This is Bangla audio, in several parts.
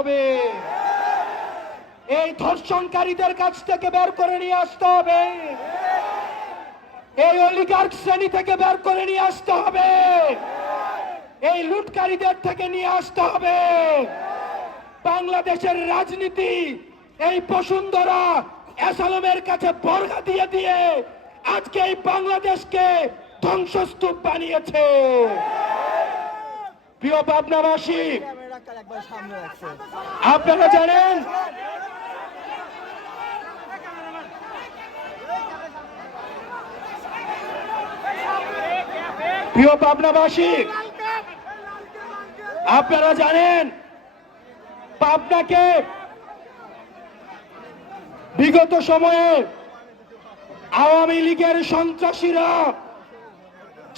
হবে, এই ধর্ষণকারীদের কাছ থেকে বের করে নিয়ে আসতে হবে, এই অলিগার্ক শ্রেণী থেকে বের করে নিয়ে আসতে হবে, এই লুটকারীদের থেকে নিয়ে আসতে হবে। বাংলাদেশের রাজনীতি এই বসুন্ধরা এসালমের কাছে বর্গা দিয়ে দিয়ে আজকে এই বাংলাদেশকে ধ্বংসস্তূপ বানিয়েছে। প্রিয় পাবনাবাসী, আপনারা জানেন প্রিয় পাবনাবাসী, আপনারা জানেন পাবনাকে বিগত সময়ে আওয়ামী লীগের সন্ত্রাসীরা,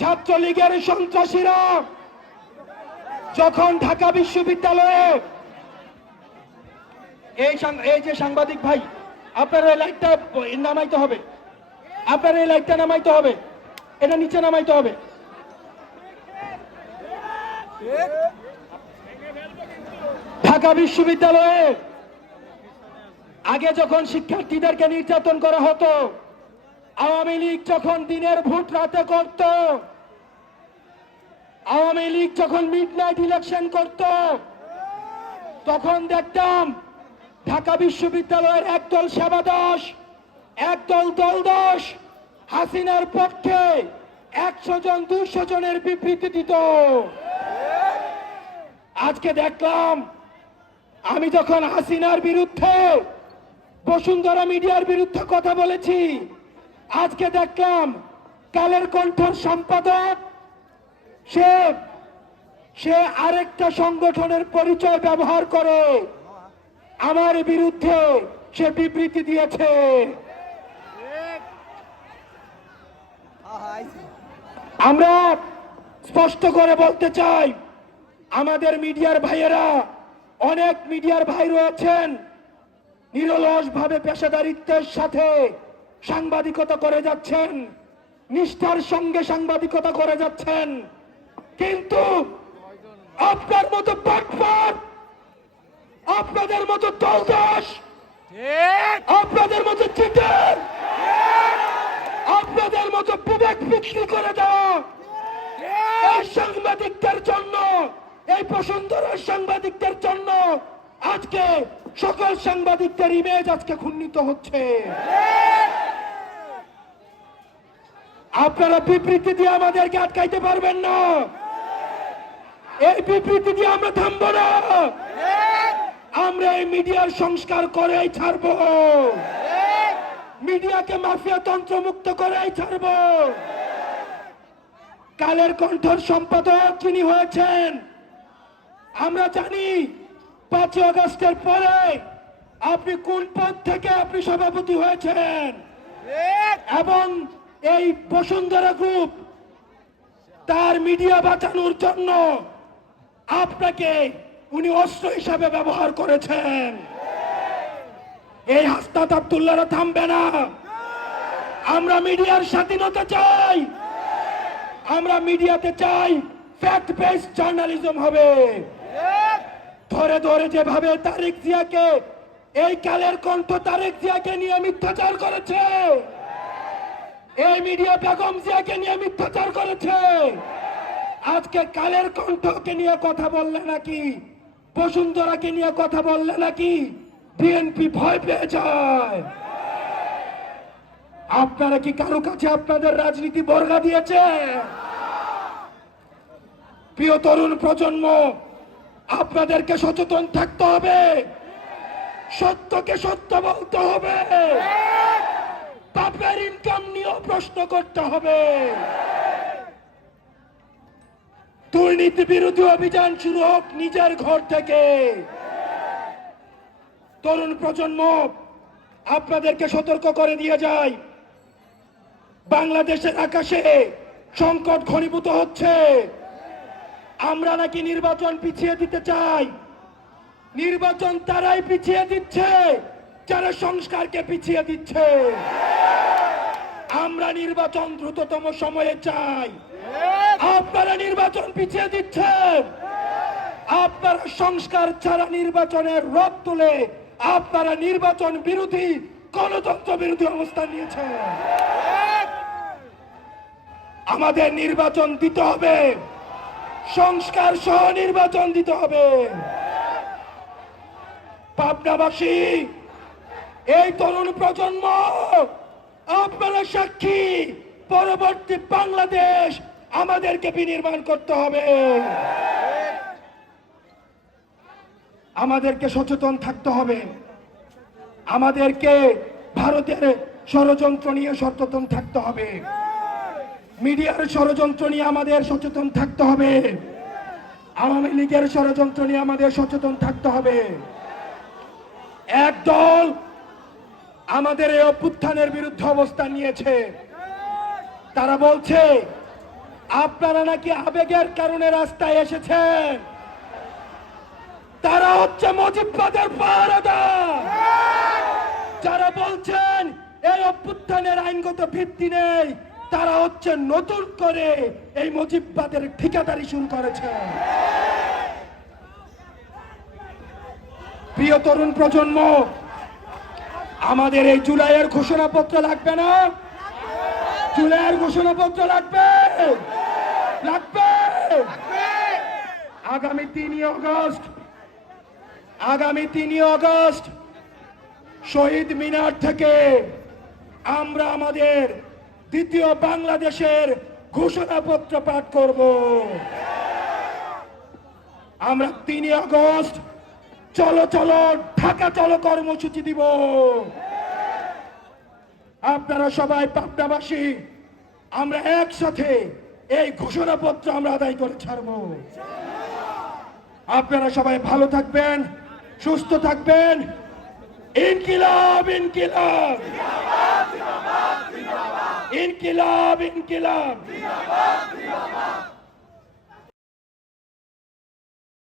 ছাত্রলীগের সন্ত্রাসীরা যখন ঢাকা বিশ্ববিদ্যালয়ে এই যে সাংবাদিক ভাই, আপনার এই লাইটটা নামাইতে হবে, আপনার এই লাইটটা নামাইতে হবে, এটা নিচে নামাইতে হবে। ঢাকা বিশ্ববিদ্যালয়ে আগে যখন শিক্ষার্থীদেরকে নির্যাতন করা হতো, আওয়ামী লীগ যখন দিনের ভোট রাতে করত, আওয়ামী লীগ যখন মিডনাইট ইলেকশন করত, তখন দেখতাম ঢাকা বিশ্ববিদ্যালয়ের একদল সেবাদাস, একদল দলদাস হাসিনার পক্ষে 100 জন 200 জনের বিবৃতি দিত। আজকে দেখলাম আমি যখন হাসিনার বিরুদ্ধে, বসুন্ধরা মিডিয়ার বিরুদ্ধে কথা বলেছি, আজকে দেখলাম কালের কণ্ঠের সম্পাদক সে আরেকটা সংগঠনের পরিচয় ব্যবহার করে আমার বিরুদ্ধে সে বিবৃতি দিয়েছে। আমরা স্পষ্ট করে বলতে চাই, আমাদের মিডিয়ার ভাইয়েরা, অনেক মিডিয়ার ভাই রয়েছেন নিরলসভাবে পেশাদারিত্বের সাথে সাংবাদিকতা করে যাচ্ছেন, নিষ্ঠার সঙ্গে সাংবাদিকতা করে যাচ্ছেন, কিন্তু আপনার মতো বাটপার, আপনাদের মতো দলদাস, আপনাদের মতো চিটার, আপনাদের মতো বিবেক বিক্রি করে দেওয়া এই সাংবাদিকদের জন্য, এই বসুন্ধরার সাংবাদিকদের জন্য আজকে সকল সাংবাদিকদের ইমেজ আজকে ক্ষুণ্ণিত হচ্ছে। আপনারা বিবৃতি দিয়ে আমাদেরকে আটকাইতে পারবেন না, এই বিবৃতি দিয়ে আমরা থামবো না, আমরা এই মিডিয়ার সংস্কার করেই ছাড়বো, মিডিয়াকে মাফিয়া তন্ত্র মুক্ত করেই ছাড়বো। কালের কণ্ঠের সম্পাদক যিনি হয়েছেন, আমরা জানি 5 আগস্টের পরে আপনি কোন পদ থেকে আপনি সভাপতি হয়েছেন, এবং এই বসুন্ধরা গ্রুপ তার মিডিয়া বাঁচানোর জন্য আপনাকে উনি অস্ত্র হিসাবে ব্যবহার করেছেন। এই হাসনাত আব্দুল্লাহরা থামবে না। আমরা মিডিয়ার স্বাধীনতা চাই, আমরা মিডিয়াতে চাই ফ্যাক্ট বেসড জার্নালিজম হবে। ধরে ধরে যেভাবে তারেক জিয়াকে, এই কালের কণ্ঠ তারেক জিয়াকে নিয়ে মিথ্যাচার করেছে, এই মিডিয়া বেগম জিয়াকে নিয়ে মিথ্যাচার করেছে, আজকে কালের কণ্ঠকে নিয়ে কথা বললে নাকি, বসুন্ধরাকে নিয়ে কথা বললে নাকি বিএনপি ভয় পেয়ে যায়। আপনারা কি কারো কাছে আপনাদের রাজনীতি বর্গা দিয়েছে? প্রিয় তরুণ প্রজন্ম, আপনাদেরকে সচেতন থাকতে হবে, সত্যকে সত্য বলতে হবে, পাপের ইনকাম নিয়েও প্রশ্ন করতে হবে। দুর্নীতি বিরোধী অভিযান শুরু হোক নিজের ঘর থেকে। তরুণ প্রজন্ম, আপনাদেরকে সতর্ক করে দিয়ে যায়, বাংলাদেশের আকাশে সংকট ঘনীভূত হচ্ছে। আমরা নাকি নির্বাচন পিছিয়ে দিতে চাই, নির্বাচন তারাই পিছিয়ে দিচ্ছে যারা সংস্কারকে পিছিয়ে দিচ্ছে। আমরা নির্বাচন দ্রুততম সময়ে চাই, আপনারা নির্বাচন পিছিয়ে দিচ্ছেন। আপনারা সংস্কার ছাড়া নির্বাচনের রথ তুলে আপনারা নির্বাচন বিরোধী গণতন্ত্র বিরোধী অবস্থান নিয়েছে। আমাদের নির্বাচন দিতে হবে, সংস্কার সহ নির্বাচন দিতে হবে। পাবনাবাসী, এই তরুণ প্রজন্ম, আপনারা সাক্ষী, পরবর্তী বাংলাদেশ আমাদেরকে বিনির্মাণ করতে হবে। আমাদেরকে সচেতন থাকতে হবে, আমাদেরকে ভারতের ষড়যন্ত্র নিয়ে সচেতন থাকতে হবে, মিডিয়ার ষড়যন্ত্র নিয়ে আমাদের সচেতন থাকতে হবে, আওয়ামী লীগের ষড়যন্ত্র নিয়ে আমাদের সচেতন থাকতে হবে। এক দল আমাদের এই অভ্যুত্থানের বিরুদ্ধে অবস্থান নিয়েছে। তারা বলছে আপনারা নাকি আবেগের কারণে রাস্তায় এসেছেন। তারা হচ্ছে মুজিববাদের পাহারাদার। যারা বলছেন এই অভ্যুত্থানের আইনগত ভিত্তি নেই, তারা হচ্ছে নতুন করে এই মুজিববাদের ঠিকাদারি শুরু করেছে। প্রিয় তরুণ প্রজন্ম, আমাদের এই জুলাইয়ের ঘোষণাপত্র লাগবে না? জুলাইয়ের ঘোষণাপত্র লাগবে, লাগবে। আগামী 3 আগস্ট শহীদ মিনার থেকে আমরা আমাদের দ্বিতীয় বাংলাদেশের ঘোষণাপত্র পাঠ করব। আমরা 3 আগস্ট চলো চলো ঢাকা চলো কর্মসূচি দিব। আপনারা সবাই পাবনাবাসী, আমরা একসাথে এই ঘোষণাপত্র আমরা আদায় করে ছাড়ব। আপনারা সবাই ভালো থাকবেন, সুস্থ থাকবেন। ইনকিলাব ইনকিলাব, ইনকিলাব ইনকিলাব।